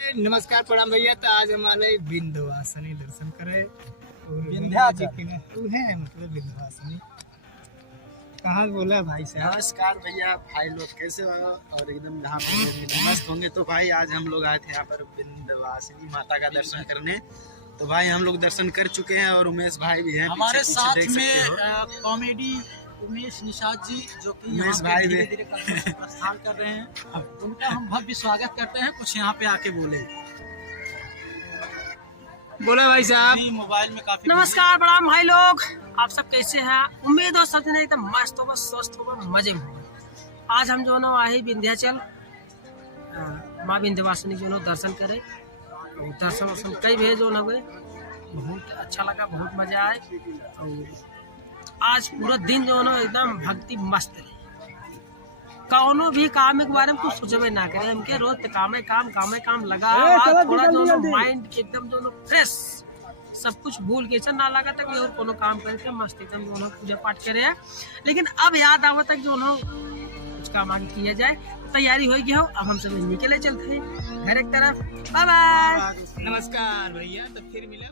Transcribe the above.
नमस्कार प्रणाम भैया। तो आज हमारे विंध्यवासिनी दर्शन करे और है मतलब विंध्यवासिनी कहाँ बोला भाई साहब। नमस्कार भैया, भाई लोग कैसे हो और एकदम यहाँ पे मस्त होंगे। तो भाई आज हम लोग आए थे यहाँ पर विंध्यवासिनी माता का दर्शन करने। तो भाई हम लोग दर्शन कर चुके हैं और उमेश भाई भी हैं हमारे साथ में कॉमेडी उमेश निषाद जी, जो कि उमेश भाई धीरे धीरे प्रस्थान कर रहे हैं। उनका हम भव्य स्वागत करते हैं। कुछ यहाँ पे आके बोले भाई साहब। मोबाइल में काफी नमस्कार प्रणाम भाई लोग, आप सब कैसे हैं? उम्मीद हो सब जने एकदम मस्त होगा, स्वस्थ होगा, मजे में होगा। आज हम जो है आए विंध्याचल माँ विंध्यवासिनी जो है दर्शन करे। दर्शन कई भी जो ना हुए, बहुत अच्छा लगा, बहुत मजा आए। और आज पूरा दिन जो है एकदम भक्ति मस्त रहे। कौनो भी काम के बारे में कुछ सोचबे ना करे, हमके रोज काम लगा। थोड़ा जो माइंड एकदम जो फ्रेश, सब कुछ भूल के ना लगा था कि और कोनो काम करके मस्त एकदम जो पूजा पाठ करे है। लेकिन अब याद आवा तक जो कुछ काम आगे किया जाए। तैयारी हो गई हो, अब हम सब निकले चलते हैं घर एक तरफ। Bye bye. नमस्कार भैया, तो फिर मिला।